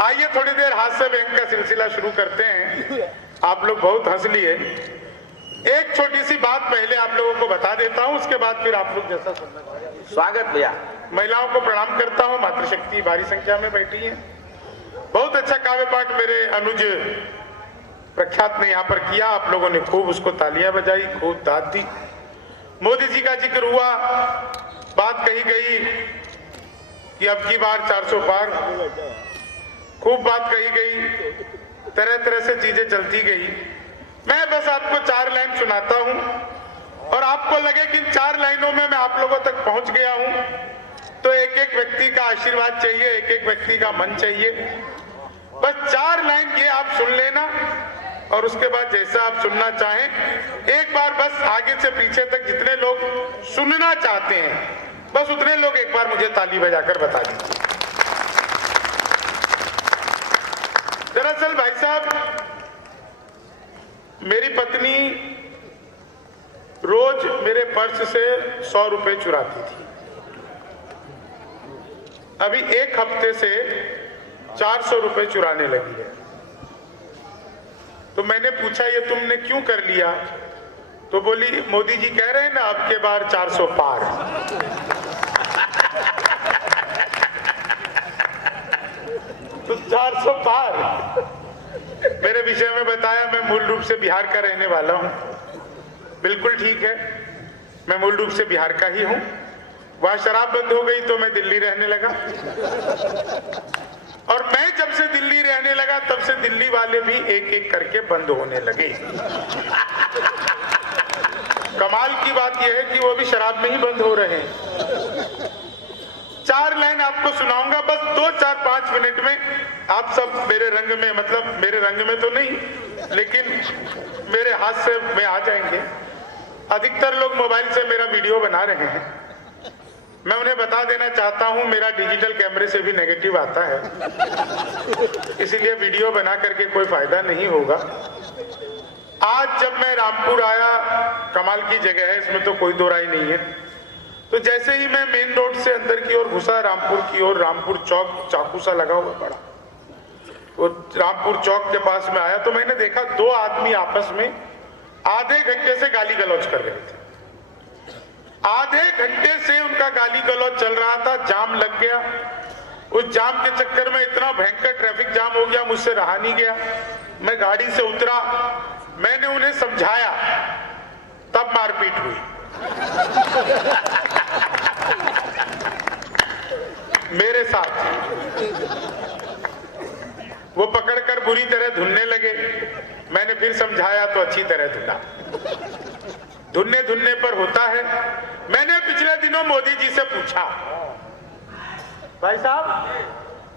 आइए थोड़ी देर हास्य व्यंग का सिलसिला शुरू करते हैं। आप लोग बहुत हंस लिए। एक छोटी सी बात पहले आप लोगों को बता देता हूं, उसके बाद फिर आप लोग जैसा सुनना चाहिए। स्वागत भैया। महिलाओं को प्रणाम करता हूं, मातृशक्ति भारी संख्या में बैठी है। बहुत अच्छा काव्य पाठ मेरे अनुज प्रख्यात ने यहाँ पर किया। आप लोगों ने खूब उसको तालियां बजाई, खूब दाद दी। मोदी जी का जिक्र हुआ, बात कही गई कि अब की बार 400 पार, खूब बात कही गई, तरह तरह से चीजें चलती गई। मैं बस आपको 4 लाइन सुनाता हूं और आपको लगे कि इन 4 लाइनों में मैं आप लोगों तक पहुंच गया हूं, तो एक एक व्यक्ति का आशीर्वाद चाहिए, एक एक व्यक्ति का मन चाहिए। बस 4 लाइन ये आप सुन लेना और उसके बाद जैसा आप सुनना चाहें, एक बार बस आगे से पीछे तक जितने लोग सुनना चाहते हैं, बस उतने लोग एक बार मुझे ताली बजाकर बता दीजिए। दरअसल भाई साहब, मेरी पत्नी रोज मेरे पर्स से 100 रुपए चुराती थी। अभी 1 हफ्ते से 400 रुपए चुराने लगी है। तो मैंने पूछा ये तुमने क्यों कर लिया? तो बोली मोदी जी कह रहे हैं ना अब के बार 400 पार। तो 400 पार। मेरे विषय में बताया मैं मूल रूप से बिहार का रहने वाला हूं। बिल्कुल ठीक है, मैं मूल रूप से बिहार का ही हूं। वहां शराब बंद हो गई तो मैं दिल्ली रहने लगा, और मैं जब से दिल्ली रहने लगा तब से दिल्ली वाले भी एक एक करके बंद होने लगे। कमाल की बात यह है कि वो भी शराब में ही बंद हो रहे हैं। 4 लाइन आपको सुनाऊंगा, बस 2-4-5 मिनट में आप सब मेरे रंग में, मतलब मेरे रंग में तो नहीं, लेकिन मेरे हाथ से में आ जाएंगे। अधिकतर लोग मोबाइल से मेरा वीडियो बना रहे हैं। मैं उन्हें बता देना चाहता हूं मेरा डिजिटल कैमरे से भी नेगेटिव आता है, इसीलिए वीडियो बना करके कोई फायदा नहीं होगा। आज जब मैं रामपुर आया, कमाल की जगह है, इसमें तो कोई दो राय नहीं है। तो जैसे ही मैं मेन रोड से अंदर की ओर घुसा, रामपुर की ओर, रामपुर चौक चाकू सा लगा हुआ पड़ा, वो रामपुर चौक के पास में आया तो मैंने देखा 2 आदमी आपस में आधे घंटे से गाली गलौज कर रहे थे। आधे घंटे से उनका गाली गलौज चल रहा था, जाम लग गया। उस जाम के चक्कर में इतना भयंकर ट्रैफिक जाम हो गया, मुझसे रहा नहीं गया। मैं गाड़ी से उतरा, मैंने उन्हें समझाया, तब मारपीट हुई। मेरे साथ वो पकड़कर बुरी तरह धुनने लगे। मैंने फिर समझाया तो अच्छी तरह धुना। धुनने धुनने पर होता है। मैंने पिछले दिनों मोदी जी से पूछा, भाई साहब,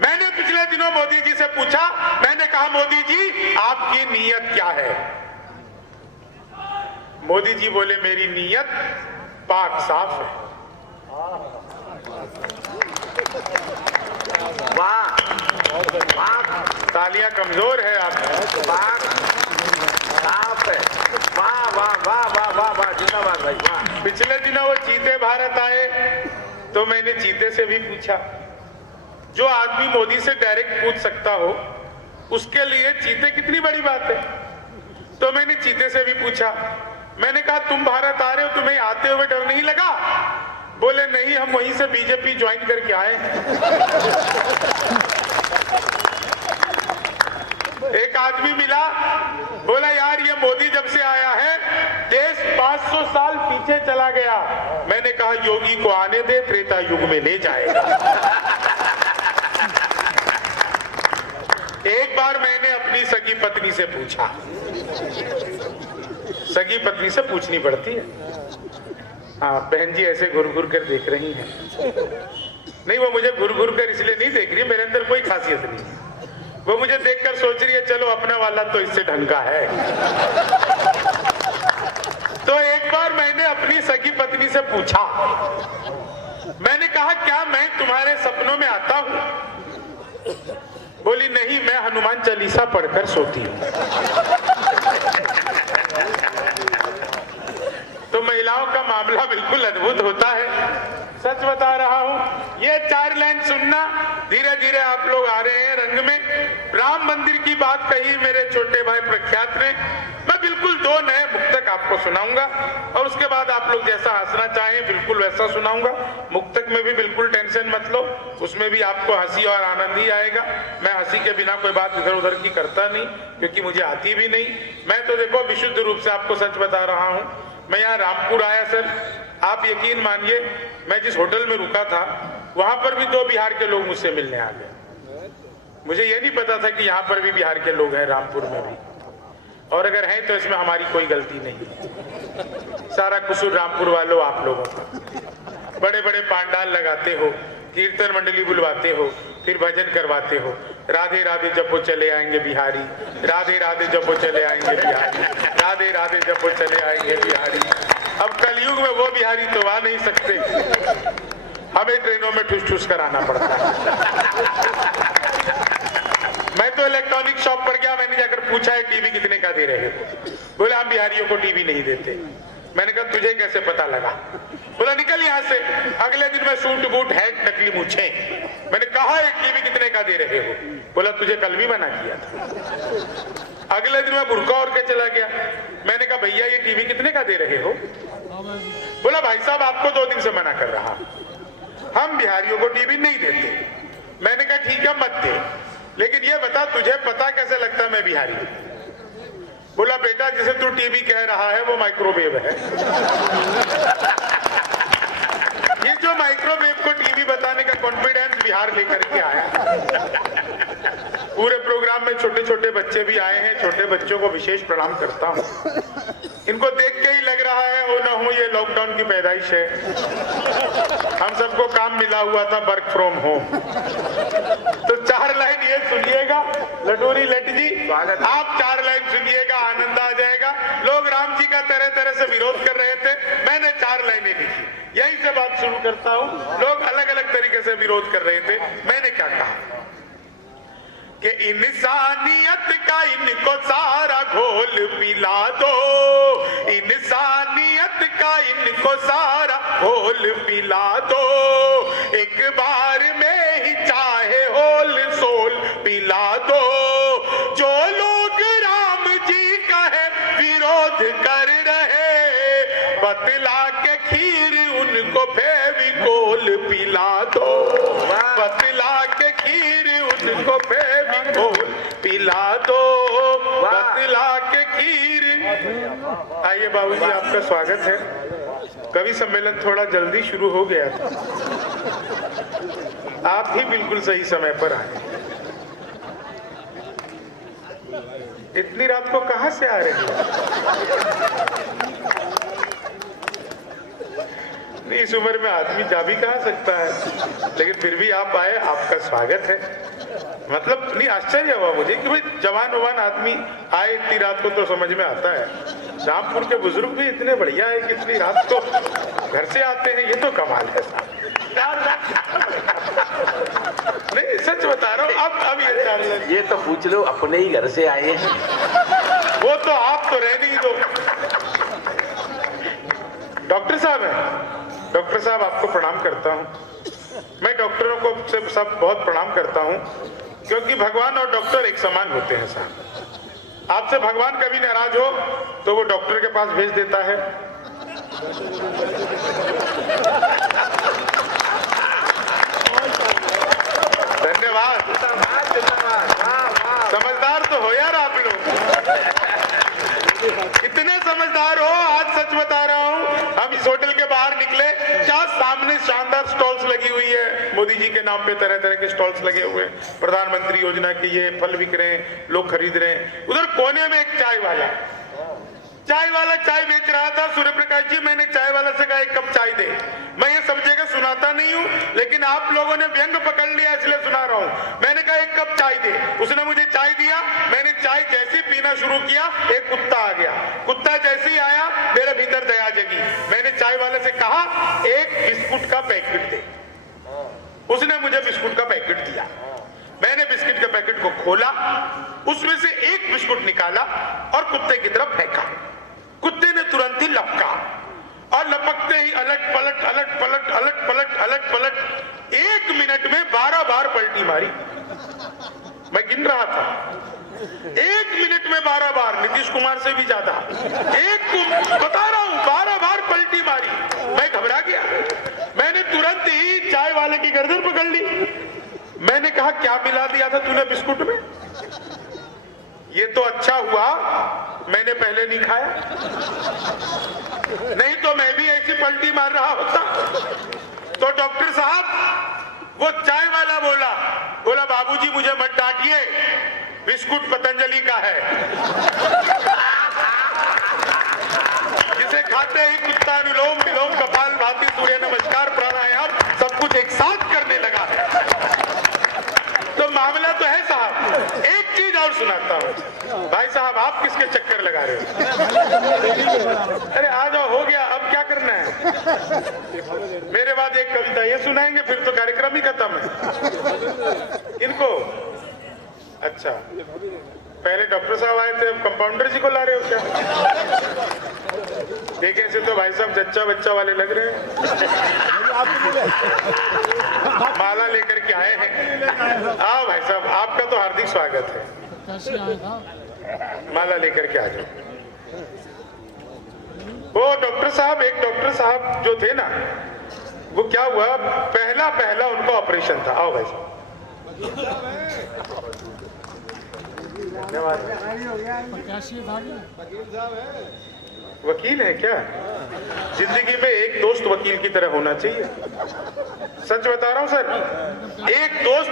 मैंने पिछले दिनों मोदी जी से पूछा, मैंने कहा मोदी जी आपकी नीयत क्या है? मोदी जी बोले मेरी नीयत पाक साफ है। वाह वाह, तालियां कमजोर है आप। पाक साफ है। वाह वाह वाह वाह वाह वाह, जिंदाबाद भाई वाह। पिछले दिनों वो चीते भारत आए तो मैंने चीते से भी पूछा। जो आदमी मोदी से डायरेक्ट पूछ सकता हो उसके लिए चीते कितनी बड़ी बात है। तो मैंने चीते से भी पूछा। मैंने कहा तुम भारत आ रहे हो, तुम्हें आते हुए डर नहीं लगा? बोले नहीं, हम वहीं से बीजेपी ज्वाइन करके आए। एक आदमी मिला, बोला यार ये मोदी जब से आया है देश 500 साल पीछे चला गया। मैंने कहा योगी को आने दे, त्रेता युग में ले जाएगा। एक बार मैंने अपनी सगी पत्नी से पूछा, सगी पत्नी से पूछनी पड़ती है। हाँ बहन जी ऐसे घुर घुर कर देख रही हैं। नहीं, वो मुझे घुर घुर कर इसलिए नहीं देख रही, मेरे अंदर कोई खासियत नहीं। वो मुझे देखकर सोच रही है चलो अपना वाला तो इससे ढंग का है। तो एक बार मैंने अपनी सगी पत्नी से पूछा, मैंने कहा क्या मैं तुम्हारे सपनों में आता हूं? बोली नहीं, मैं हनुमान चालीसा पढ़कर सोती हूँ। तो महिलाओं का मामला बिल्कुल अद्भुत होता है, सच बता रहा हूं। ये 4 लाइन सुनना, धीरे धीरे आप लोग आ रहे हैं रंग में। राम मंदिर की बात कही मेरे छोटे भाई प्रख्यात ने। मैं बिल्कुल 2 नए मुक्तक आपको सुनाऊंगा और उसके बाद आप लोग जैसा हंसना चाहें बिल्कुल वैसा सुनाऊंगा। मुक्तक में भी बिल्कुल टेंशन मत लो, उसमें भी आपको हंसी और आनंद ही आएगा। मैं हंसी के बिना कोई बात इधर उधर की करता नहीं, क्योंकि मुझे आती भी नहीं। मैं तो देखो विशुद्ध रूप से आपको सच बता रहा हूं। मैं यहाँ रामपुर आया सर, आप यकीन मानिए मैं जिस होटल में रुका था वहां पर भी 2 बिहार के लोग मुझसे मिलने आ गए। मुझे ये नहीं पता था कि यहाँ पर भी बिहार के लोग हैं, रामपुर में भी, और अगर हैं तो इसमें हमारी कोई गलती नहीं। सारा कसूर रामपुर वालों आप लोगों का। बड़े बड़े पांडाल लगाते हो, कीर्तन मंडली बुलवाते हो, फिर भजन करवाते हो, राधे राधे जपो चले आएंगे बिहारी, राधे राधे जपो चले आएंगे बिहारी, राधे राधे जपो चले आएंगे बिहारी। अब कलयुग में वो बिहारी तो आ नहीं सकते, हमें ट्रेनों में ठुस ठुस कराना पड़ता है। मैं तो इलेक्ट्रॉनिक शॉप पर गया, मैंने जाकर पूछा है टीवी कितने का दे रहे हो? बोला हम बिहारियों को टीवी नहीं देते। मैंने कहा तुझे कैसे पता लगा? बोला निकल यहाँ से। अगले दिन मैं सूट बूट हैट नकली मूछे। मैंने कहा एक टीवी कितने का दे रहे हो? बोला तुझे कल भी मना किया था। अगले दिन मैं बुर्का ओढ़ के चला गया। मैंने कहा भैया ये टीवी कितने का दे रहे हो? बोला भाई साहब आपको 2 दिन से मना कर रहा, हम बिहारियों को टीवी नहीं देते। मैंने कहा ठीक है मत दे, लेकिन ये बता तुझे पता कैसे लगता मैं बिहारी? बोला बेटा जिसे तू टीवी कह रहा है वो माइक्रोवेव है। ये जो माइक्रोवेव को टीवी बताने का कॉन्फिडेंस बिहार लेकर के आया। पूरे प्रोग्राम में छोटे छोटे बच्चे भी आए हैं, छोटे बच्चों को विशेष प्रणाम करता हूँ। इनको देख के ही लग रहा है हो ना हो ये लॉकडाउन की पैदाइश है। हम सबको काम मिला हुआ था वर्क फ्रॉम होम। तो 4 लाइन ये सुनिएगा लटोरी लट जी, आप 4 लाइन सुनिएगा, आनंद आ जाएगा। लोग राम जी का तरह तरह से विरोध कर रहे थे, मैंने 4 लाइनें लिखी। यहीं से बात शुरू करता हूँ। लोग अलग अलग तरीके से विरोध कर रहे थे, मैंने क्या कहा कि इंसानियत का इनको सारा घोल पिला दो, इंसानियत का इनको सारा घोल पिला दो, एक बार में ही चाहे होल सोल पिला दो। जो लोग राम जी का है विरोध कर रहे, बतला के खीर उनको फेविकोल पिला दो, बतला के खीर उनको फेविकोल पिला दो, बतला के खीर। आइए बाबूजी आपका स्वागत है। कवि सम्मेलन थोड़ा जल्दी शुरू हो गया था, आप ही बिल्कुल सही समय पर आए। इतनी रात को कहां से आ रहे हैं? इस उम्र में आदमी जा भी कहा सकता है, लेकिन फिर भी आप आए, आपका स्वागत है। मतलब नहीं आश्चर्य हुआ मुझे कि भाई जवान ववान आदमी आए इतनी रात को, तो समझ में आता है। रामपुर के बुजुर्ग भी इतने बढ़िया है कि इतनी रात को घर से आते हैं, ये तो कमाल है साहब। नहीं सच बता रहा हूँ। अब ये तो पूछ लो, अपने ही घर से आए हैं। वो तो आप तो रहने ही दो। डॉक्टर साहब हैं, डॉक्टर साहब आपको प्रणाम करता हूँ। मैं डॉक्टरों को सब बहुत प्रणाम करता हूँ, क्योंकि भगवान और डॉक्टर एक समान होते हैं साहब। आपसे भगवान कभी नाराज हो तो वो डॉक्टर के पास भेज देता है। धन्यवाद, समझदार तो हो यार आप लोग, इतने समझदार हो। आज सच बता रहा हूँ, हम इस होटल के बाहर निकले, क्या सामने शानदार स्टॉल्स लगी हुई है, मोदी जी के नाम पे तरह तरह के स्टॉल्स लगे हुए हैं, प्रधानमंत्री योजना के, ये फल बिक रहे हैं, लोग खरीद रहे हैं। उधर कोने में एक चाय वाला चाय बेच रहा था। सूर्य प्रकाश जी, मैंने चाय वाला से कहा 1 कप चाय दे। मैं ये सब जगह सुनाता नहीं हूँ, लेकिन आप लोगों ने व्यंग पकड़ लिया इसलिए सुना रहा हूँ। मैंने कहा 1 कप चाय दे, उसने मुझे चाय दिया। मैंने चाय जैसे पीना शुरू किया, एक कुत्ता आ गया। कुत्ता जैसे ही आया, मेरे भीतर दया जगी। मैंने चाय वाले से कहा 1 बिस्कुट का पैकेट दे। उसने मुझे बिस्कुट का पैकेट दिया। मैंने बिस्किट के पैकेट को खोला, उसमें से 1 बिस्कुट निकाला और कुत्ते की तरफ फेंका। कुत्ते ने तुरंत ही लपका और लपकते ही अलट पलट 1 मिनट में 12 बार पलटी मारी। मैं गिन रहा था। 1 मिनट में 12 बार, नीतीश कुमार से भी ज्यादा, बता रहा हूं 12 बार पलटी मारी। मैं घबरा गया, मैंने तुरंत ही चाय वाले की गर्दन पकड़ ली। मैंने कहा क्या मिला दिया था तूने बिस्कुट में? ये तो अच्छा हुआ मैंने पहले नहीं खाया, नहीं तो मैं भी ऐसी पलटी मार रहा होता। तो डॉक्टर साहब वो चाय वाला बोला बाबूजी मुझे मत डांटिए, बिस्कुट पतंजलि का है, जिसे खाते ही कुत्ता अनुलोम विलोम कपाल भाती सूर्य नमस्कार प्राणायाम सब कुछ एक साथ करने लगा है। तो मामला तो है साहब। एक चीज और सुनाता हूं भाई साहब, आप किसके चक्कर लगा रहे हो? अरे आ जाओ, हो गया, अब क्या करना है? मेरे बाद एक कविता ये सुनाएंगे, फिर तो कार्यक्रम ही खत्म है। इनको अच्छा, पहले डॉक्टर साहब आए थे, अब कंपाउंडर जी को ला रहे हो क्या? देखें से तो भाई साहब जच्चा बच्चा वाले लग रहे हैं। माला लेकर के आए हैं। आओ भाई साहब, आपका तो हार्दिक स्वागत है। माला लेकर के आ जाओ। वो डॉक्टर साहब, एक डॉक्टर साहब जो थे ना, वो क्या हुआ, पहला उनका ऑपरेशन था। आओ भाई साहब। धन्यवाद। वकील है क्या? जिंदगी में एक दोस्त वकील की तरह होना चाहिए। सच बता रहा हूं सर, एक दोस्त।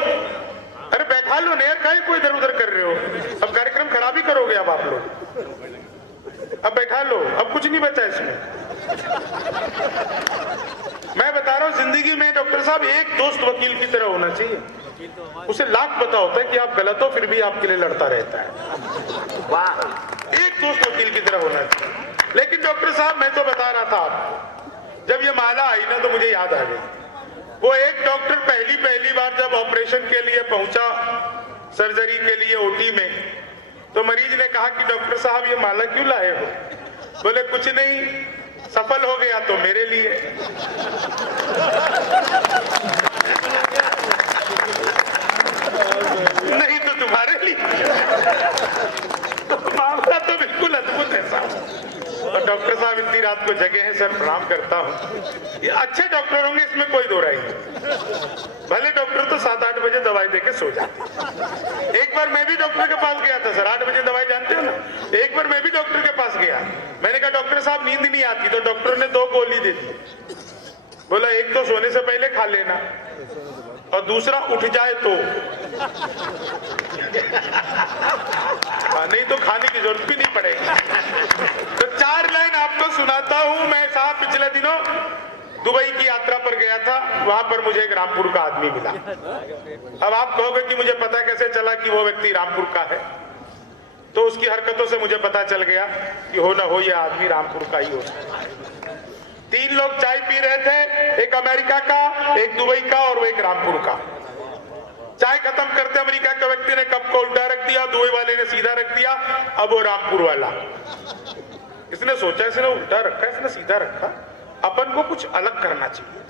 अरे बैठा लो ना यार, काहे को इधर उधर कर रहे हो? अब कार्यक्रम खराब ही करोगे अब आप लोग। अब बैठा लो, अब कुछ नहीं बचा इसमें। मैं बता रहा हूं, जिंदगी में डॉक्टर साहब एक दोस्त वकील की तरह होना चाहिए। उसे लाख पता होता है कि आप गलत हो, फिर भी आपके लिए लड़ता रहता है। वाह, एक दोस्त वकील की तरह होना चाहिए। लेकिन डॉक्टर साहब मैं तो बता रहा था आपको, जब ये माला आई ना तो मुझे याद आ गई। वो एक डॉक्टर पहली बार जब ऑपरेशन के लिए पहुंचा, सर्जरी के लिए ओटी में, तो मरीज ने कहा कि डॉक्टर साहब ये माला क्यों लाए हो? बोले कुछ नहीं, सफल हो गया तो मेरे लिए। नहीं तो तुम्हारे लिए। तो मामला तो बिल्कुल अद्भुत है साहब। और डॉक्टर साहब इतनी रात को जगे हैं सर, प्रणाम करता हूँ। ये अच्छे डॉक्टर होंगे, इसमें कोई दो राय नहीं। भले डॉक्टर तो 7-8 बजे दवाई देके सो जाते। एक बार मैं भी डॉक्टर के पास गया था सर, 8 बजे दवाई जानते हो ना। एक बार मैं भी डॉक्टर के पास गया, मैंने कहा डॉक्टर साहब नींद नहीं आती, तो डॉक्टर ने 2 गोली दे दी। बोला एक तो सोने से पहले खा लेना, और दूसरा उठ जाए तो। नहीं तो खाने की जरूरत भी नहीं पड़ेगी। तो 4 लाइन आपको सुनाता हूं मैं साहब। पिछले दिनों दुबई की यात्रा पर गया था, वहां पर मुझे एक रामपुर का आदमी मिला। अब आप कहोगे कि मुझे पता कैसे चला कि वो व्यक्ति रामपुर का है? तो उसकी हरकतों से मुझे पता चल गया कि हो ना हो यह आदमी रामपुर का ही हो। 3 लोग चाय पी रहे थे, एक अमेरिका का, एक दुबई का और वो एक रामपुर का। चाय खत्म करते अमेरिका के व्यक्ति ने कप को उल्टा रख दिया, दुबई वाले ने सीधा रख दिया। अब वो रामपुर वाला, इसने सोचा इसने उल्टा रखा, इसने सीधा रखा, अपन को कुछ अलग करना चाहिए।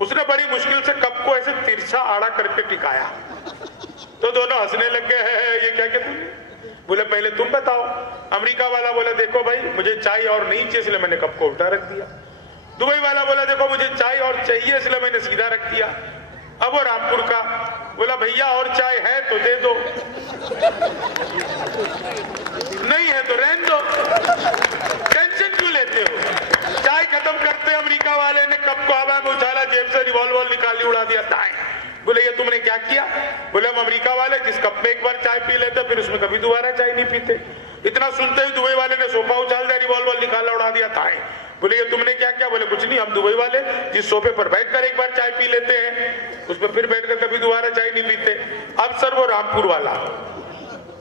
उसने बड़ी मुश्किल से कप को ऐसे तिरछा आड़ा करके टिकाया, तो दोनों हंसने लग गए। है ये क्या कहते हैं? बोले पहले तुम बताओ। अमेरिका वाला बोला देखो भाई मुझे चाय और नहीं चाहिए इसलिए मैंने कप को उल्टा रख दिया। दुबई वाला बोला देखो मुझे चाय और चाहिए इसलिए मैंने सीधा रख दिया। अब वो रामपुर का बोला भैया और चाय है तो दे दो, नहीं है तो रहने दो, टेंशन क्यों लेते हो? चाय खत्म करते अमेरिका वाले ने कप को हवा में उछाला, जेब से रिवॉल्वर निकाली, उड़ा दिया दाएं। बोले ये तुमने क्या किया? बोले हम अमेरिका वाले जिस कप में एक बार चाय पी लेते फिर उसमें कभी दोबारा चाय नहीं पीते। इतना सुनते ही दुबई वाले ने सोफा उछाल दिया, रिवॉल्वर निकाला, उड़ा दिया दाएं। बोले ये तुमने क्या किया? बोले कुछ नहीं, हम दुबई वाले जिस सोफे पर बैठकर एक बार चाय पी लेते हैं उस पर फिर बैठकर कभी दोबारा चाय नहीं पीते। अब सर वो रामपुर वाला,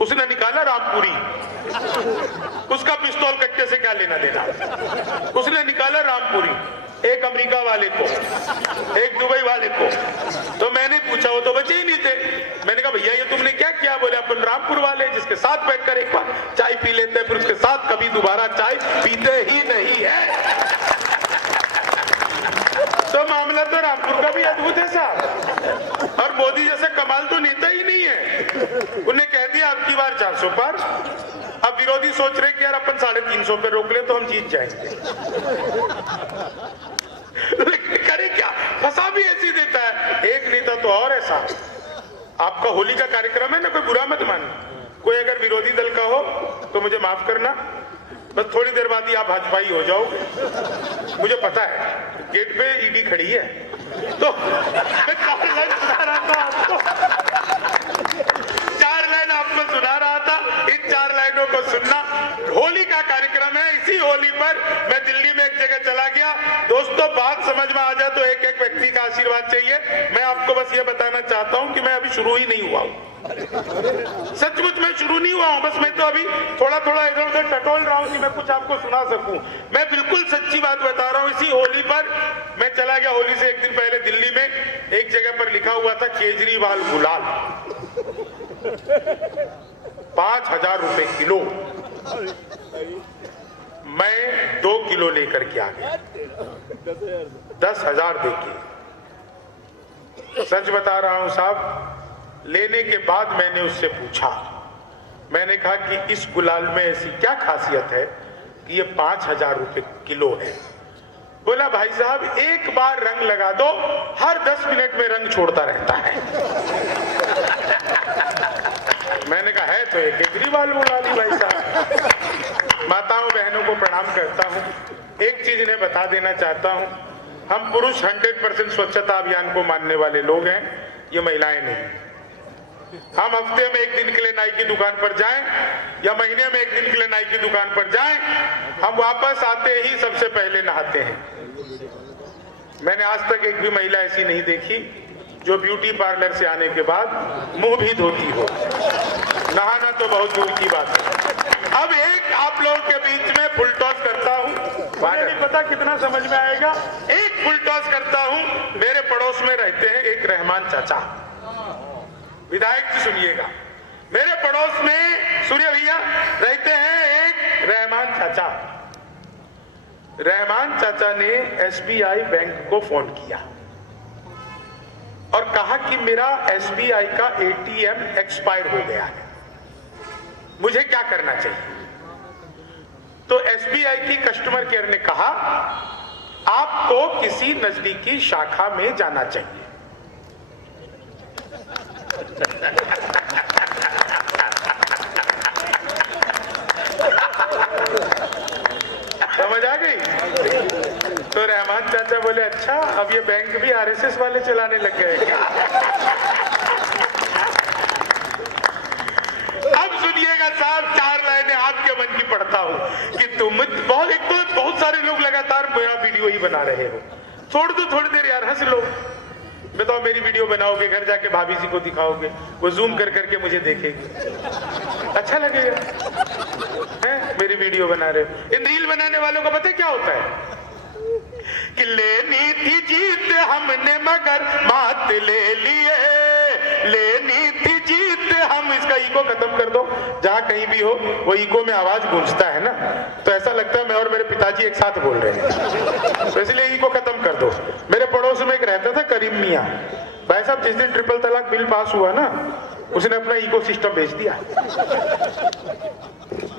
उसने निकाला रामपुरी, उसका पिस्तौल कट्टे से क्या लेना देना, उसने निकाला रामपुरी। एक अमेरिका वाले को, एक दुबई वाले को। तो मैंने पूछा, वो तो बचे ही नहीं थे। मैंने कहा भैया ये तुमने क्या किया? बोले अपन रामपुर वाले जिसके साथ बैठकर एक बार चाय पी लेते हैं फिर उसके साथ कभी दोबारा चाय पीते ही नहीं है। तो मामला तो रामपुर का भी अद्भुत है साहब। और मोदी जैसे कमाल तो नेता ही नहीं है। उन्हें कह दिया अब की बार 400 पार। अब विरोधी सोच रहे कि यार अपन 350 पे रोक ले तो हम जीत जाएंगे। लेकिन करे क्या, फंसा भी ऐसी देता है। एक नेता तो और ऐसा, आपका होली का कार्यक्रम है ना, कोई बुरा मत मानना, कोई अगर विरोधी दल का हो तो मुझे माफ करना, बस थोड़ी देर बाद ही आप भाजपाई हो जाओगे। मुझे पता है गेट पे ईडी खड़ी है, तो मैं 4 लाइन सुना रहा था आपको, 4 लाइन आपको सुना रहा था। इन 4 लाइनों को सुनना। होली का कार्यक्रम है, इसी होली पर मैं दिल्ली में एक जगह चला गया। दोस्तों बात समझ में आ जाए तो एक एक व्यक्ति का आशीर्वाद चाहिए। मैं आपको बस ये बताना चाहता हूं कि मैं अभी शुरू ही नहीं हुआ हूं, सचमुच मैं शुरू नहीं हुआ हूं, बस मैं तो अभी थोड़ा थोड़ा इधर उधर टटोल रहा हूं कि मैं कुछ आपको सुना सकूं। मैं बिल्कुल सच्ची बात बता रहा हूं। इसी होली पर मैं चला गया, होली से एक दिन पहले दिल्ली में एक जगह पर लिखा हुआ था केजरीवाल गुलाल, 5000 रुपए किलो। मैं 2 किलो लेकर के आ गया, 10,000 देके। सच बता रहा हूं साहब, लेने के बाद मैंने उससे पूछा, मैंने कहा कि इस गुलाल में ऐसी क्या खासियत है कि ये 5000 रुपए किलो है। बोला भाई साहब एक बार रंग लगा दो, हर 10 मिनट में रंग छोड़ता रहता है। मैंने कहा है तो एक केजरीवाल गुलाल ही भाई साहब। माताओं बहनों को प्रणाम करता हूं। एक चीज इन्हें बता देना चाहता हूं, हम पुरुष 100% स्वच्छता अभियान को मानने वाले लोग हैं, ये महिलाएं नहीं। हम हफ्ते में एक दिन के लिए नाई की दुकान पर जाएं या महीने में एक दिन के लिए नाई की दुकान पर जाएं, हम वापस आते ही सबसे पहले नहाते हैं। मैंने आज तक एक भी महिला ऐसी नहीं देखी जो ब्यूटी पार्लर से आने के बाद मुंह भी धोती हो। नहाना तो बहुत दूर की बात है। अब एक आप लोगों के बीच में फुल टॉस करता हूं, मुझे नहीं पता कितना समझ में आएगा। एक फुल टॉस करता हूं। मेरे पड़ोस में रहते हैं एक रहमान चाचा, विधायक जी सुनिएगा, मेरे पड़ोस में सूर्य भैया रहते हैं एक रहमान चाचा। रहमान चाचा ने एसबीआई बैंक को फोन किया और कहा कि मेरा एसबीआई का एटीएम एक्सपायर हो गया है, मुझे क्या करना चाहिए। तो एसबीआई की कस्टमर केयर ने कहा आपको किसी नजदीकी शाखा में जाना चाहिए। समझ आ गई। तो रहमान चाचा बोले अच्छा अब ये बैंक भी आरएसएस वाले चलाने लग गए क्या। अब सुनिएगा साहब, 4 लाइनें आपके मन की पढ़ता हूं कि तुम बहुत सारे लोग लगातार मेरा वीडियो ही बना रहे हो, छोड़ दो थोड़ी देर यार, हंस लो। बताओ मेरी वीडियो बनाओगे, घर जाके भाभी जी को दिखाओगे, वो जूम कर करके मुझे देखेगी, अच्छा लगेगा है? मेरी वीडियो बना रहे हो। इन रील बनाने वालों को पता है क्या होता है कि लेनी थी जीत हमने मगर मात ले लिए, लेनी थी जीत हम। इसका ईको खत्म कर दो, जहां कहीं भी हो वो ईको में आवाज गूंजता है ना, तो ऐसा लगता है मैं और मेरे पिताजी एक साथ बोल रहे हैं, तो इसलिए ईको खत्म कर दो। मेरे पड़ोस में एक रहता था करीम मियां, भाई साहब जिस दिन ट्रिपल तलाक बिल पास हुआ ना, उसने अपना इको सिस्टम बेच दिया।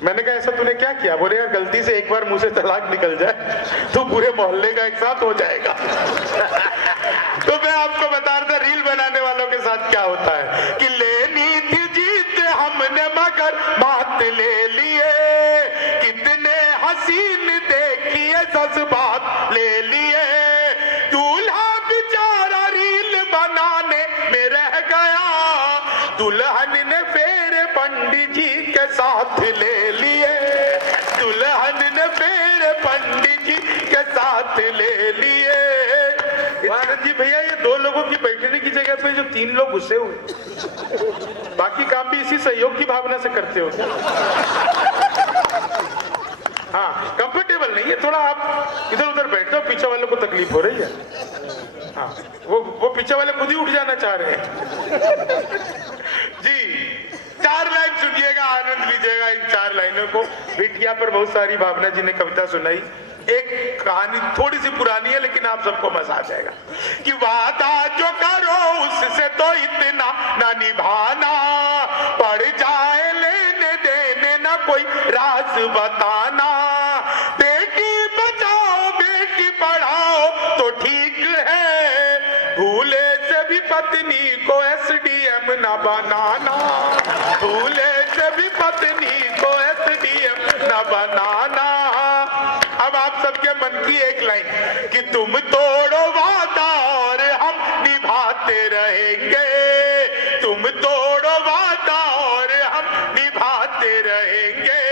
मैंने कहा ऐसा तूने क्या किया। बोले यार गलती से एक बार मुंह से तलाक निकल जाए तो पूरे मोहल्ले का एक साथ हो जाएगा। तो मैं आपको बता रहा था रील बनाने वालों के साथ क्या होता है कि लेनी थी जीत हमने मगर मात ले लिए, कितने हसीन देखिए जज्बात ले लिए, दूल्हा बेचारा रील बनाने में रह गया, दुल्हन ने फेरे पंडित जी के साथ ले लिए, दुल्हन ने फेरे पंडित जी के साथ ले लिए। जी भैया ये 2 लोगों की बैठने की जगह पे जो 3 लोग घुसे हुए, बाकी काम भी इसी सहयोग की भावना से करते हो। हाँ कंफर्टेबल नहीं है, थोड़ा आप इधर उधर बैठते हो, पीछे वालों को तकलीफ हो रही है। हाँ वो पीछे वाले खुद ही उठ जाना चाह रहे हैं। जी 4 लाइन सुनिएगा, आनंद लीजिएगा इन 4 लाइनों को। बिटिया पर बहुत सारी भावना जी ने कविता सुनाई, एक कहानी थोड़ी सी पुरानी है लेकिन आप सबको मजा आ जाएगा कि वादा जो करो उससे तो इतना ना निभाना, पड़ जाए लेने देने ना कोई राज बताना, बेटी बचाओ बेटी पढ़ाओ तो ठीक है, भूले से भी पत्नी को एसडीएम ना बनाना, भूले से भी पत्नी को एसडीएम ना बनाना। अब आप सबके मन की एक लाइन कि तुम तोड़ो वादा और हम निभाते रहेंगे, तुम तोड़ो वादा और हम निभाते रहेंगे,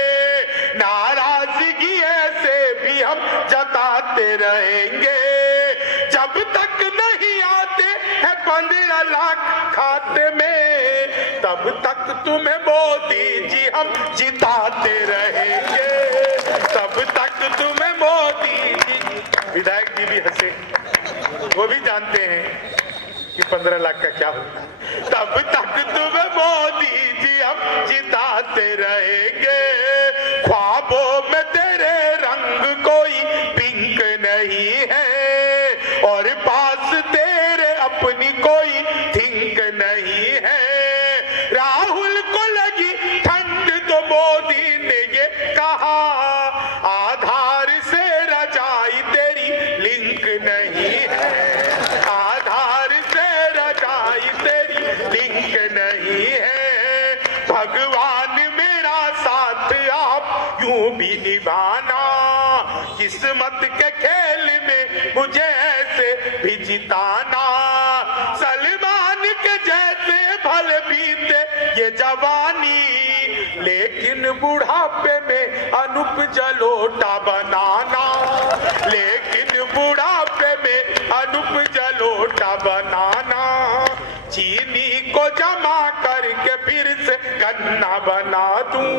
नाराजगी ऐसे भी हम जताते रहेंगे, जब तक नहीं आते हैं 15 लाख खाते में तब तक तुम्हें मोदी जी हम जिताते रहेंगे, तब तक तुम्हें मोदी जी। विधायक जी भी हंसे, वो भी जानते हैं कि 15 लाख का क्या होता है। तब तक तुम्हें मोदी जी हम जिताते रहेंगे, ख्वाबों में तेरे रंग कोई पिंक नहीं है और पास तेरे अपनी कोई थिंक नहीं है, राहुल को लगी ठंड तो मोदी ने ये कहा, आधार से रजाई तेरी लिंक नहीं है, आधार से रजाई तेरी लिंक नहीं है, भगवान मेरा साथ आप यूं भी निभाना, किस्मत के खेल में मुझे ऐसे भी जिताना, सलमान के जैसे भले बीते ये जवानी, लेकिन बुढ़ापे में अनुप जलोटा बनाना, लेकिन बुढ़ापे में अनुप जलोटा बनाना, चीनी को जमा करके फिर से गन्ना बना दूं।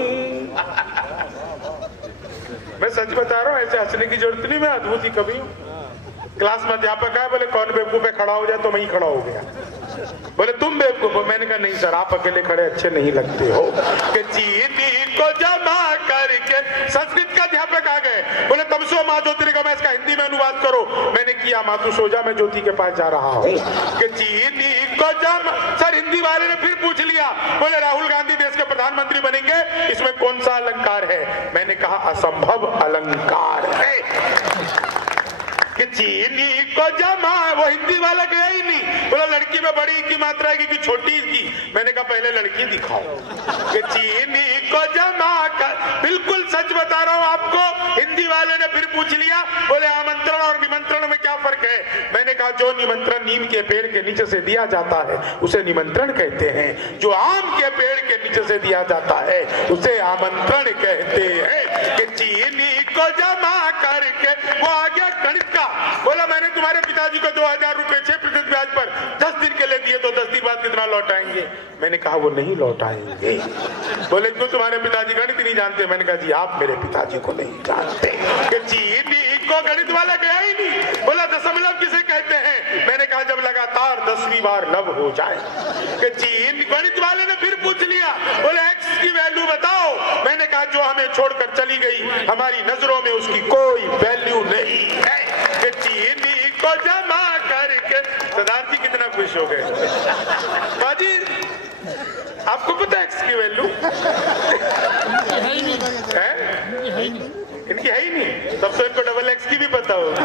मैं सच बता रहा हूं, ऐसे हंसने की जरूरत नहीं, मैं अद्भुत ही कभी हूं। क्लास में अध्यापक आया, बोले कौन बेवकूफ पे खड़ा हो जाए, तो मैं ही खड़ा हो गया। बोले तुम बेवकूफ हो, मैंने कहा नहीं सर, आप अकेले खड़े अच्छे नहीं लगते हो। कि चीनी को जमा करके, संस्कृत का अध्यापक आ गए, बोले तमसो माधोत्रिका, मैं इसका हिंदी में अनुवाद करो। मैंने किया, मातु सो जा, मैं ज्योति के पास जा रहा हूँ। कि चीनी को जमा, सर हिंदी वाले ने फिर पूछ लिया, बोले राहुल गांधी देश के प्रधानमंत्री बनेंगे, इसमें कौन सा अलंकार है? मैंने कहा असंभव अलंकार है। कि चीनी को जमा, वो हिंदी वाला गया ही नहीं, बोला लड़की में बड़ी की मात्रा है कि छोटी की। मैंने कहा पहले लड़की दिखाओ। कि चीनी को जमा कर, बिल्कुल सच बता रहा हूं आपको, हिंदी वाले ने फिर पूछ लिया, बोले आमंत्रण और निमंत्रण में क्या फर्क है? मैंने कहा जो निमंत्रण नीम के पेड़ के नीचे से दिया जाता है उसे निमंत्रण कहते हैं, जो आम के पेड़ के नीचे से दिया जाता है उसे आमंत्रण कहते हैं। कि चीनी को जमा करके, वो आ गया गणित का, बोला मैंने तुम्हारे पिताजी को 2000 रुपए 6% ब्याज पर 10 दिन के लिए दिए, तो 10 दिन बाद कितना लौटाएंगे? मैंने कहा वो नहीं लौटाएंगे। बोले क्यों, तुम्हारे पिताजी गणित नहीं जानते? मैंने कहा जी आप मेरे पिताजी को नहीं जानते। कि चीनी को गणित वाला गया ही नहीं, बोला दशमलव किसे कहते हैं? मैंने कहा जब लगातार 10वीं बार लव हो जाए। कि चीनी, गणित वाले ने फिर पूछ लिया, बोले एक्स की वैल्यू बताओ। मैंने कहा जो हमें छोड़कर चली गई, हमारी नजरों में उसकी कोई वैल्यू नहीं है। कि चीनी को जमा करके, सरदार जी कितना खुश हो गए। बाजी आपको पता है एक्स की वैल्यू है? इनकी है ही नहीं, तब तो इनको डबल एक्स की भी पता होगी।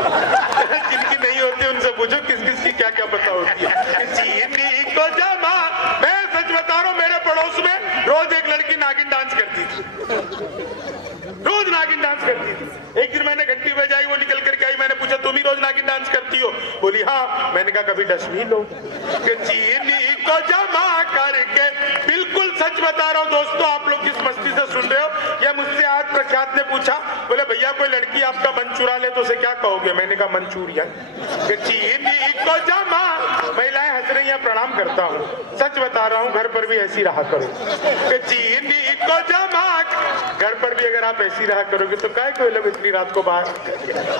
जिनकी नहीं होती उनसे पूछो किस किस की क्या क्या पता होती है। चीनी को जमा, मैं सच बता रहा हूँ, मेरे पड़ोस में रोज एक लड़की नागिन डांस करती थी, रोज नागिन डांस करती थी। एक दिन मैंने घंटी बजाई, वो निकल करके आई, मैंने पूछा तुम ही रोज नागिन डांस करती हो? बोली हाँ। मैंने कहा कभी डस भी लो। कि चीनी को जमा करके, बिल्कुल सच बता रहा हूँ दोस्तों, आप लोग किस मस्ती से सुन रहे हो? या मुझसे आज प्रख्यात ने पूछा, बोले भैया कोई लड़की आपका मन चुरा ले तो उसे क्या कहोगे? मैंने कहा मंचूरियन। कि चीनी को जमा, महिलाएं हंस रही हैं, प्रणाम करता हूँ, सच बता रहा हूँ, घर पर भी ऐसी रहा करो। कि चीनी को जमा, घर पर भी अगर आप ऐसी रहा करोगे तो काय कोई लोग इतनी रात को बाहर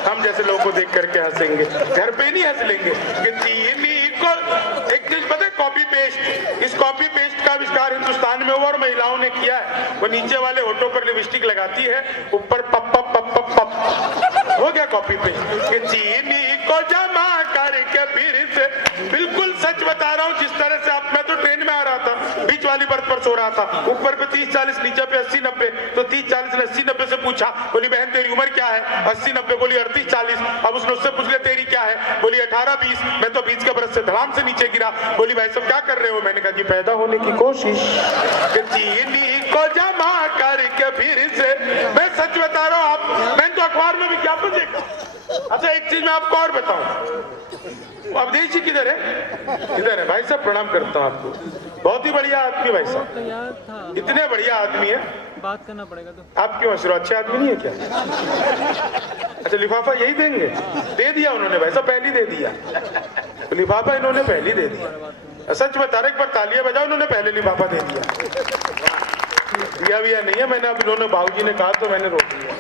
हम जैसे लोगों को देख करके हंसेंगे, घर पे नहीं हंस लेंगे। कि चीनी को, एक चीज पता है, कॉपी पेस्ट, इस कॉपी पेस्ट का आविष्कार हिंदुस्तान में हुआ और महिलाओं ने किया है। वो नीचे वाले होठों पर लिपस्टिक लगाती है, ऊपर पप पप पप पप पप हो गया कॉपी पेस्ट कि चीनी को जमा करके फिर से। बिल्कुल सच बता रहा हूँ, जिस तरह से आप, मैं तो ट्रेन में आ रहा था, बीच वाली बर्थ पर सो रहा था, ऊपर पे 30-40, नीचे पे 80-90, तो 30-40 ने 80-90 से पूछा, बोली बहन तेरी उम्र क्या है? 80-90 बोली 38-40। अब उसने उससे पूछ लिया तेरी क्या है? बोली 18-20। मैं तो 20 के बरस से धड़ाम से नीचे गिरा। बोली भाई सब क्या कर रहे हो? मैंने कहा जी पैदा होने की कोशिश। चीनी को जमा करके फिर से। मैं सच बता रहा हूँ, आप, मैंने तो अखबार में विज्ञापन देखा। अच्छा एक चीज मैं आपको और बताऊं, अवधेश जी किधर है? किधर है भाई साहब? प्रणाम करता हूँ आपको, बहुत ही बढ़िया आदमी भाई साहब, इतने बढ़िया आदमी है, बात करना पड़ेगा तो। आप क्यों हंस रहे हो? अच्छे आदमी नहीं है क्या? अच्छा लिफाफा यही देंगे? दे दिया उन्होंने भाई साहब, पहले दे दिया लिफाफा, इन्होंने पहले दे दिया। सच बता रहे, एक बार तालियां बजाओ, उन्होंने पहले लिफाफा दे दिया। दिया नहीं है मैंने, अब इन्होंने बाबूजी ने कहा तो मैंने रोक दिया।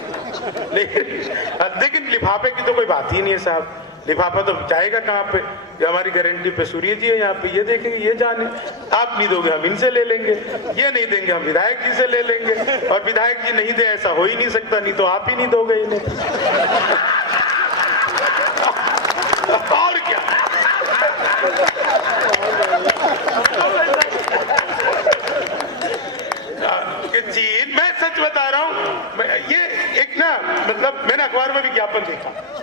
लेकिन लिफाफे की तो कोई बात ही नहीं है साहब। लिफाफा तो जाएगा कहाँ पे? हमारी गारंटी पे सूर्य जी है यहाँ पे, ये देखेंगे, ये जाने। आप नहीं दोगे हम इनसे ले लेंगे, ये नहीं देंगे हम विधायक जी से ले लेंगे, और विधायक जी नहीं दे ऐसा हो ही नहीं सकता, नहीं तो आप ही नहीं दोगे इन्हें। और क्या? चीन, मैं सच बता रहा हूँ, ये एक ना, मतलब मैंने अखबार में विज्ञापन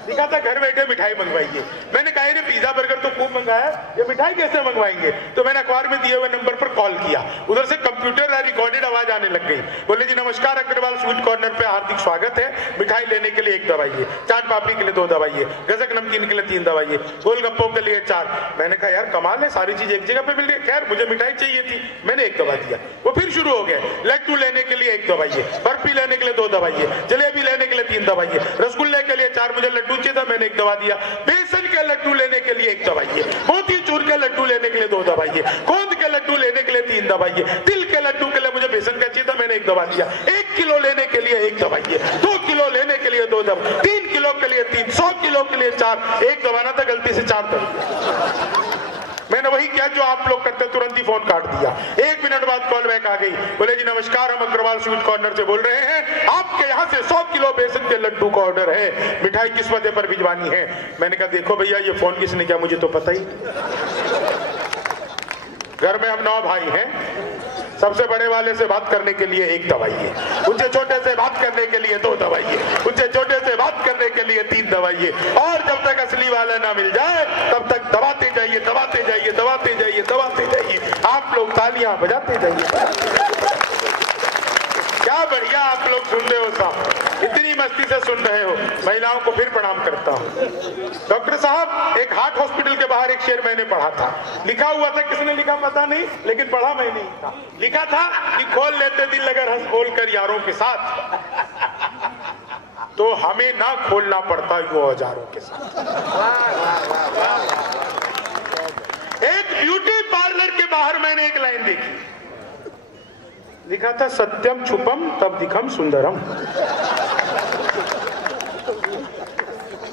लिखा था घर बैठे मिठाई मंगवाइए। मैंने कहा ये पिज्जा बर्गर तो खूब मंगाया, ये मिठाई कैसे मंगवाएंगे? तो मैंने अखबार में दिए हुए नंबर पर कॉल किया, उधर से कंप्यूटर रिकॉर्डेड आवाज आने लग गई। बोले जी नमस्कार, अग्रवाल स्वीट कॉर्नर पे हार्दिक स्वागत है, मिठाई लेने के लिए 1 दवाइए, चाट पापड़ी के लिए 2 दवाइए, गजक नमकीन के लिए 3 दवाइए, गोलगप्पों के लिए 4। मैंने कहा यार कमाल है, सारी चीज एक जगह पे मिल रही है। खैर मुझे मिठाई चाहिए थी, मैंने 1 दवा दिया। वो फिर शुरू हो गए, लड्डू लेने के लिए 1 दवाइए, बर्फी लेने के लिए 2 दवाइए, जलेबी लेने के लिए 3 दवाइए, रसगुल्ले के लिए 4, मुझे लड्डू चाहिए था, मैंने 1 दवा दिया। बेसन के लड्डू लेने के लिए 1 दवाइए, मोतीचूर के लड्डू लेने के लिए 2 दवाइए, गोंद के लड्डू लेने के लिए 3 दवाइए, तिल के लड्डू के लिए मुझे बेसन का चाहिए था, मैंने 1 दवा दिया। 1 किलो लेने के लिए 1 दवाइए, 2 किलो लेने के लिए 2 दवा, 3 किलो के लिए 3, 100 किलो के लिए 4। 1 दवाना था, गलती से 4 दवा। मैंने वही किया जो आप लोग करते, तुरंत ही फोन काट दिया। 1 मिनट बाद कॉल बैक आ गई, बोले जी नमस्कार, हम अग्रवाल स्वीट कॉर्नर से बोल रहे हैं, आपके यहाँ से 100 किलो बेसन के लड्डू का ऑर्डर है, मिठाई किस पते पर भिजवानी है? मैंने कहा देखो भैया ये फोन किसने किया मुझे तो पता ही। घर में हम 9 भाई हैं, सबसे बड़े वाले से बात करने के लिए 1 दवाइए, उनसे छोटे से बात करने के लिए 2 दवाइए, उनसे छोटे से बात करने के लिए 3 दवाइए, और जब तक असली वाला ना मिल जाए तब तक दबाते जाइए, दबाते जाइए, दबाते जाइए, दबाते जाइए। आप लोग तालियां बजाते जाइए। क्या बढ़िया आप लोग सुन रहे हो साहब, इतनी मस्ती से सुन रहे हो। महिलाओं को फिर प्रणाम करता हूँ। डॉक्टर साहब, एक हार्ट हॉस्पिटल के बाहर एक शेर मैंने पढ़ा था, लिखा हुआ था, किसने लिखा पता नहीं, लेकिन पढ़ा मैंने ही था। लिखा था कि खोल लेते दिल अगर हंस बोल कर यारों के साथ, तो हमें ना खोलना पड़ता यूं हजारों के साथ। एक ब्यूटी पार्लर के बाहर मैंने एक लाइन देखी, लिखा था सत्यम छुपम तब दिखम सुंदरम।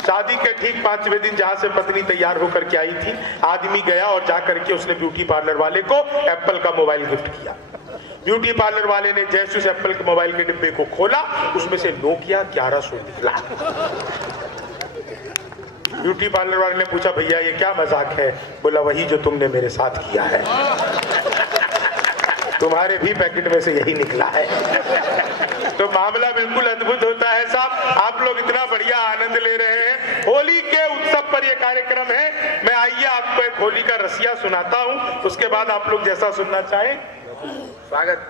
शादी के ठीक 5वें दिन जहां से पत्नी तैयार होकर के आई थी, आदमी गया और जाकर के उसने ब्यूटी पार्लर वाले को एप्पल का मोबाइल गिफ्ट किया। ब्यूटी पार्लर वाले ने जैसे उस एप्पल के मोबाइल के डिब्बे को खोला, उसमें से नोकिया 1100 निकला। ब्यूटी पार्लर वाले ने पूछा भैया ये क्या मजाक है? बोला वही जो तुमने मेरे साथ किया है, तुम्हारे भी पैकेट में से यही निकला है। तो मामला बिल्कुल अद्भुत होता है साहब। आप लोग इतना बढ़िया आनंद ले रहे हैं, होली के उत्सव पर यह कार्यक्रम है। मैं आइए आपको एक होली का रसिया सुनाता हूँ, उसके बाद आप लोग जैसा सुनना चाहें स्वागत।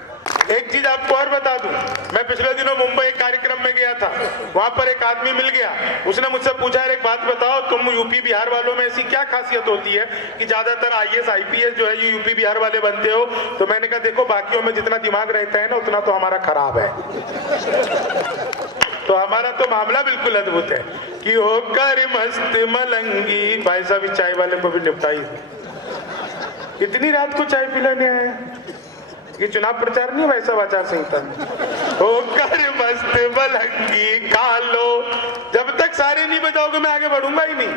एक चीज आपको और बता दूं, मैं पिछले दिनों मुंबई एक कार्यक्रम में गया था, वहां पर एक आदमी मिल गया, उसने मुझसे पूछा एक बात बताओ, तुम यूपी बिहार वालों में ऐसी क्या खासियत होती है कि ज्यादातर IAS IPS जो है ये यूपी बिहार वाले बनते हो? तो मैंने कहा देखो बाकियों में जितना दिमाग रहता है ना उतना तो हमारा खराब है। तो हमारा तो मामला बिल्कुल अद्भुत है कि होकर मस्त मलंगी। भाई साहब इस चाय वाले को भी निपटाई, इतनी रात को चाय पिलाने आया, ये चुनाव प्रचार नहीं है वैसा आचार संहिता में। होकर मस्त मलंगी खा लो, जब तक सारे नहीं बजाओगे मैं आगे बढ़ूंगा ही नहीं।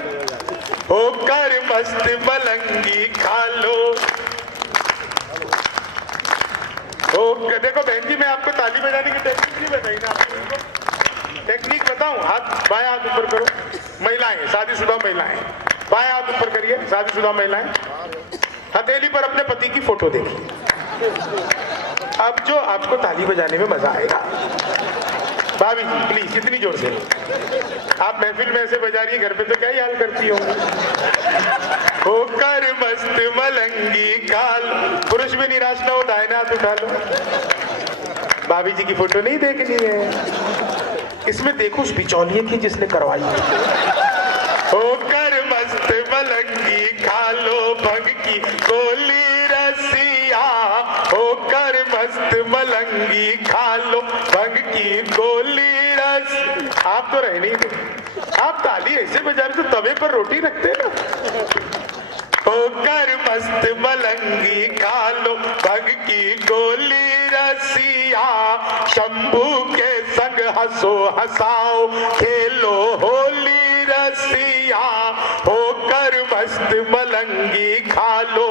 होकर मस्त मलंगी खा लो। देखो बहन जी, मैं आपको ताली बजाने की टेक्निक नहीं बताई ना आपको, टेक्निक बताऊं? हाथ बाएं हाथ ऊपर करो, महिलाएं, शादीशुदा महिलाएं, बाएं हाथ ऊपर करिए, शादीशुदा महिलाएं, हथेली पर अपने पति की फोटो देखिए। अब जो आपको ताली बजाने में मजा आएगा, भाभी जी प्लीज इतनी जोर से, आप महफिल में ऐसे बजा रही है, घर पे तो क्या ही हाल करती होंगी। होकर मस्त मलंगी काल, पुरुष भी निराश ना हो, दाहिना हाथ उठा लो। भाभी जी की फोटो नहीं देखनी है, इसमें देखो उस बिचौलिए की जिसने करवाई। होकर मस्त मलंगी खा लो भंग की गोली रसिया, होकर मस्त मलंगी खा लो भंग की गोली रस। आप तो रह नहीं दे, आप ताली ऐसे बजा रहे तो तवे पर रोटी रखते ना। होकर मस्त मलंगी खा लो भंग की गोली रसिया, शंभू के संग हंसो हंसाओ खेलो होली रसिया, होकर मस्त मलंगी खा लो।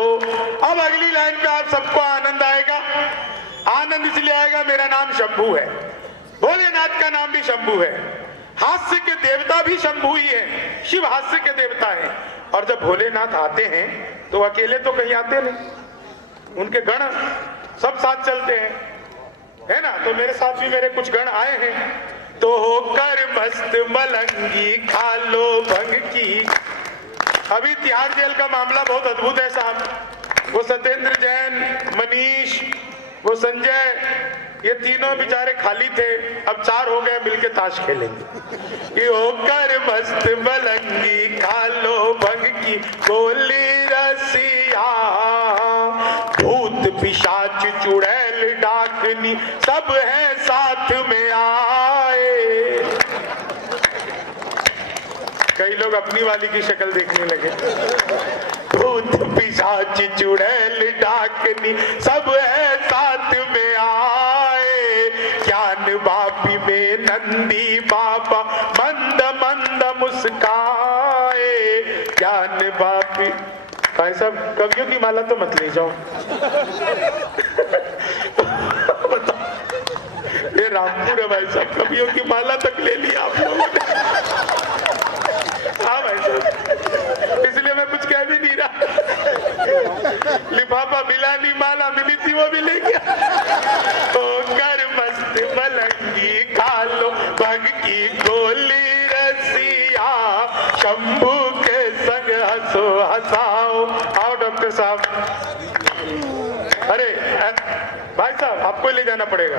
अब अगली लाइन पे आप सबको आनंद आएगा। आनंद इसलिए आएगा, मेरा नाम शंभू है, भोलेनाथ का नाम भी शंभू है, हास्य के देवता भी शंभू ही है, शिव हास्य के देवता है। और जब भोलेनाथ आते हैं तो अकेले तो कहीं आते नहीं, उनके गण सब साथ चलते हैं, है ना। तो मेरे साथ भी मेरे कुछ गण आए हैं। तो होकर मस्त मलंगी खा लो भंग की। अभी तिहाड़ जेल का मामला बहुत अद्भुत है साहब। वो सत्येंद्र जैन, मनीष, वो संजय, ये तीनों बेचारे खाली थे, अब 4 हो गए, मिलके ताश खेलेंगे। ये होकर मस्त मलंगी खा लो भंग की गोली रसिया, भूत पिशाच चुड़ैल डाकनी सब है साथ में आए। कई लोग अपनी वाली की शक्ल देखने लगे। भूत पिशाच चुड़ैल डाकनी सब है साथ में आए, ज्ञान बापी में नंदी बाबा मंद मंद मुस्काए। ज्ञान बापी, भाई साहब कवियों की माला तो मत ले जाओ। ये रामपुर है भाई साहब, कवियों की माला तक ले लिया आप लोगों ने। हाँ भाई साहब, इसलिए मैं कुछ कह भी नहीं रहा। लिफाफा मिला नहीं, माला मिली थी वो भी ले गया। होकर मस्त मलंगी खा लो भंग की गोली रसिया, शंभू के संग हंसो हंसाओ। आओ डॉक्टर साहब। अरे भाई साहब आपको ले जाना पड़ेगा।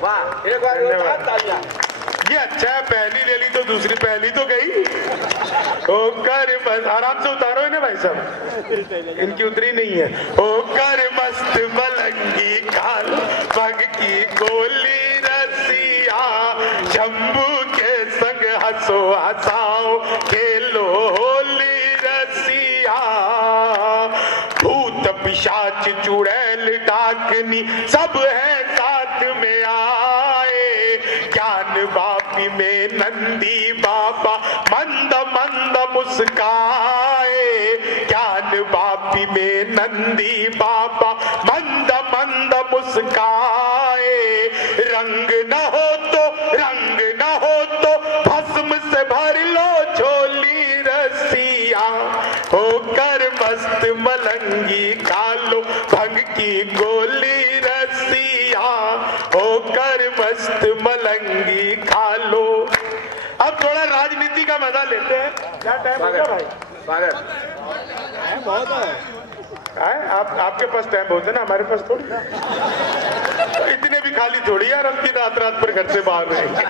वाह, एक बार तालियां। ये अच्छा है, पहली ले ली तो दूसरी पहली तो गई। होकर बस आराम से उतारो इन्हें भाई साहब, इनकी उतरी नहीं है। होकर मस्त मलंगी खा लो भंग की गोली रसिया, शंभू के संग हंसो हंसाओ खेलो होली रसिया, भूत पिशाच चुड़ैल डाकनी सब है साथ में आए, ज्ञान बापी में नंदी बाबा मंद मंद मुस्काए। ज्ञान बापी में नंदी बाबा मंद मंद मुस्काए, रंग न हो तो भस्म से भर लो झोली रसिया, होकर मस्त मलंगी खा लो भंग की गोली रसिया, होकर मस्त मलंगी खा लो। अब थोड़ा राजनीति का मजा लेते हैं। क्या टाइम हो गया भाई? बहुत है। आपके पास टाइम बहुत है ना, हमारे पास थोड़ी ना। तो इतने भी खाली थोड़ी यार, हम की रात पर घर से बाहर रहेंगे।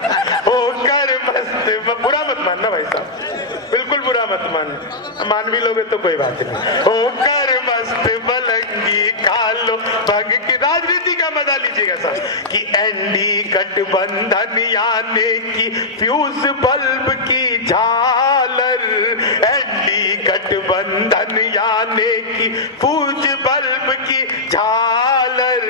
होकर मस्त, बुरा मत मानना भाई साहब, बिल्कुल बुरा मत मानना, मान भी लोगे तो कोई बात नहीं। होकर मस्त मलंगी खा लो भंग की। राजनीति का मजा लीजिएगा साहब कि एनडी गठबंधन आने की फ्यूज बल्ब की झालर, एनडी गठबंधन आने की फ्यूज बल्ब की झालर,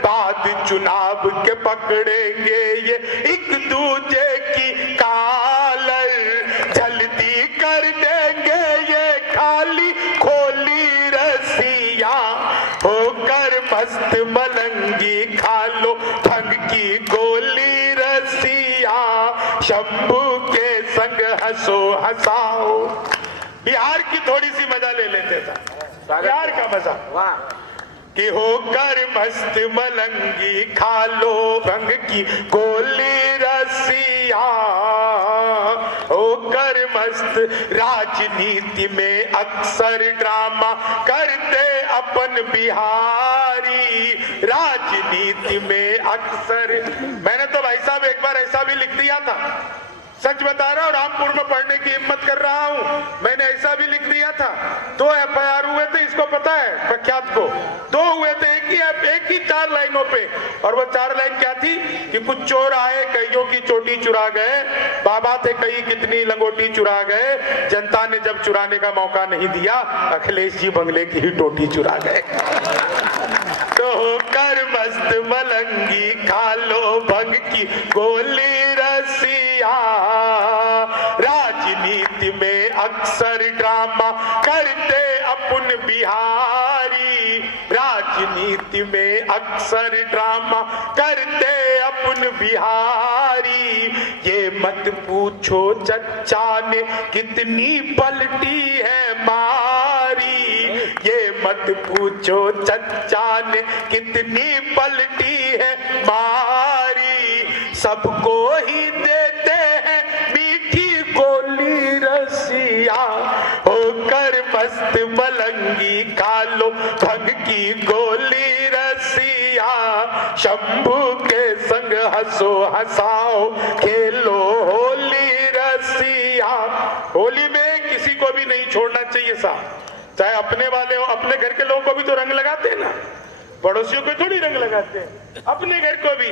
बाद चुनाव के पकड़ेंगे ये एक दूजे की कालर, जल्दी कर देंगे ये खाली खोली रसिया, होकर मस्त मलंगी खा लो भंग की गोली रसिया, शंभू के संग हंसो हंसाओ। बिहार की थोड़ी सी मजा ले लेते थे, बिहार का मजा। वाह, कि होकर मस्त मलंगी खा लो भंग की गोली रसिया, होकर मस्त राजनीति में अक्सर ड्रामा करते अपन बिहारी, राजनीति में अक्सर। मैंने तो भाई साहब एक बार ऐसा भी लिख दिया था, सच बता रहा हूं, रामपुर में पढ़ने की हिम्मत कर रहा हूं, मैंने ऐसा भी लिख दिया था। 2 FIR हुए थे, इसको पता है प्रख्यात को, 2 हुए थे एक ही 4 लाइनों पे। और वो 4 लाइन क्या थी कि कुछ चोर आए कईयों की चोटी चुरा गए, बाबा थे कई कितनी लंगोटी चुरा गए, जनता ने जब चुराने का मौका नहीं दिया अखिलेश जी बंगले की ही टोटी चुरा गए। तो होकर मस्त मलंगी खा लो भंग की गोली रसिया, राजनीति में अक्सर ड्रामा करते अपन बिहारी, राजनीति में अक्सर ड्रामा करते अपन बिहारी। ये मत पूछो चच्चा ने कितनी पलटी है मारी, ये मत पूछो चच्चा ने कितनी पलटी है मारी, सबको ही देते हैं मीठी गोली रसिया, होकर मस्त मलंगी खा लो भंग की गोली रसिया, शंभू के संग हंसो हंसाओ खेलो होली रसिया। होली में किसी को भी नहीं छोड़ना चाहिए साहब, चाहे अपने वाले हो, अपने घर के लोगों को भी तो रंग लगाते हैं ना, पड़ोसियों को थोड़ी रंग लगाते हैं, अपने घर को भी।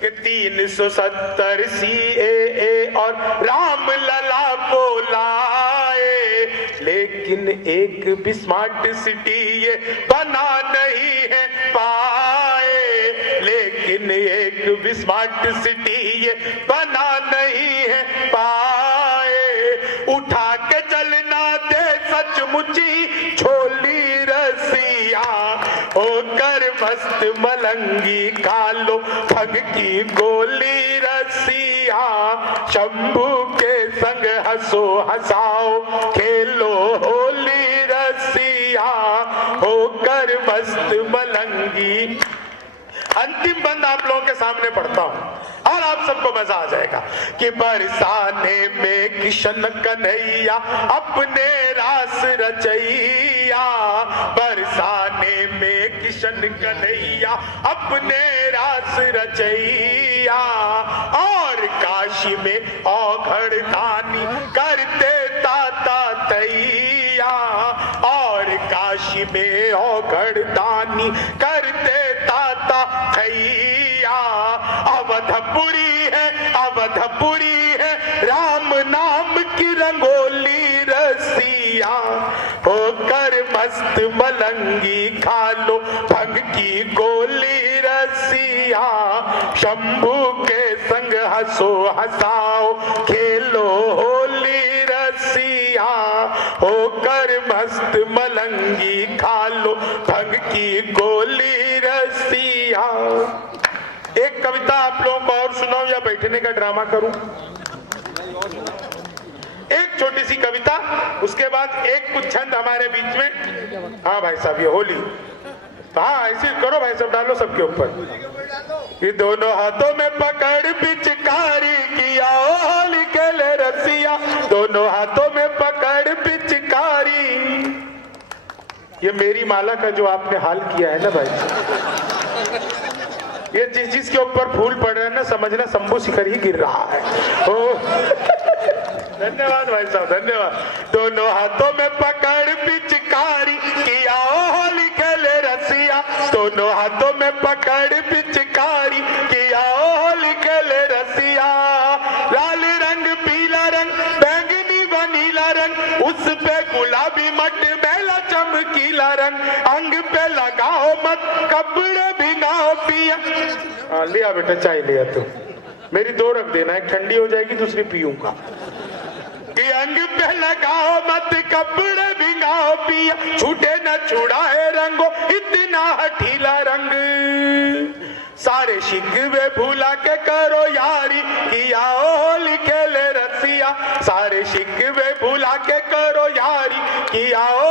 कि 370 CAA और राम लला को लाए, लेकिन एक भी स्मार्ट सिटी ये बना नहीं है पाए, लेकिन एक भी स्मार्ट सिटी ये बना नहीं है पाए, उठा के चलना दे सचमुची छोली रसिया, होकर मस्त मलंगी खा लो भंग की गोली रसिया, शंभू के संग हंसो हंसाओ खेलो होली रसिया, होकर मस्त मलंगी। अंतिम बंद आप लोगों के सामने पढ़ता हूं और आप सबको मजा आ जाएगा। कि बरसाने में किशन कन्हैया अपने रास रचैया, बरसाने में किशन कन्हैया अपने रास रचैया, और काशी में औघड़ दानी करते ताता तैया, और काशी में औघड़ दानी करते ताता थैया, अवधपुरी है राम नाम की रंगोली रसिया, होकर मस्त मलंगी खा लो भंग की गोली रसिया, शंभू के संग हंसो हंसाओ खेलो होली रसिया, होकर मस्त मलंगी खा लो भंग की गोली रसिया। एक कविता आप लोगों को और सुनाऊं या बैठने का ड्रामा करूं? एक छोटी सी कविता, उसके बाद एक कुछ छंद हमारे बीच में। हाँ भाई साहब, ये होली, हाँ ऐसे करो भाई साहब, डालो सबके ऊपर। कि दोनों हाथों में पकड़ पिचकारी किया होली के ले रसिया, दोनों हाथों में पकड़ पिचकारी। ये मेरी माला का जो आपने हाल किया है ना भाई, ये जिसके ऊपर फूल पड़ रहे हैं ना, समझना शंभू शिखर ही गिर रहा है। ओ धन्यवाद भाई साहब, धन्यवाद। दोनों हाथों में पकड़ पिचकारी किया होली खेले रसिया, दोनों हाथों में पकड़ पिचकारी किया होली खेले रसिया, लाल रंग पीला रंग बैंगनी वनीला रंग, उस पे गुलाबी मटमैला चमकीला रंग, अंग पे लगाओ मत कपड़े भिगाओ पिया। लिया बेटा चाय लिया तू, मेरी 2 रख देना, एक ठंडी हो जाएगी दूसरी पीऊंगा। कि अंग पे लगाओ मत कपड़े भिगाओ पिया, छूटे न छुड़ाए रंगो इतना हठीला रंग, सारे शिकवे भूला के करो यारी, किया ओ लिखे ले रसिया, सारे शिकवे भूला के करो यारी, किया ओ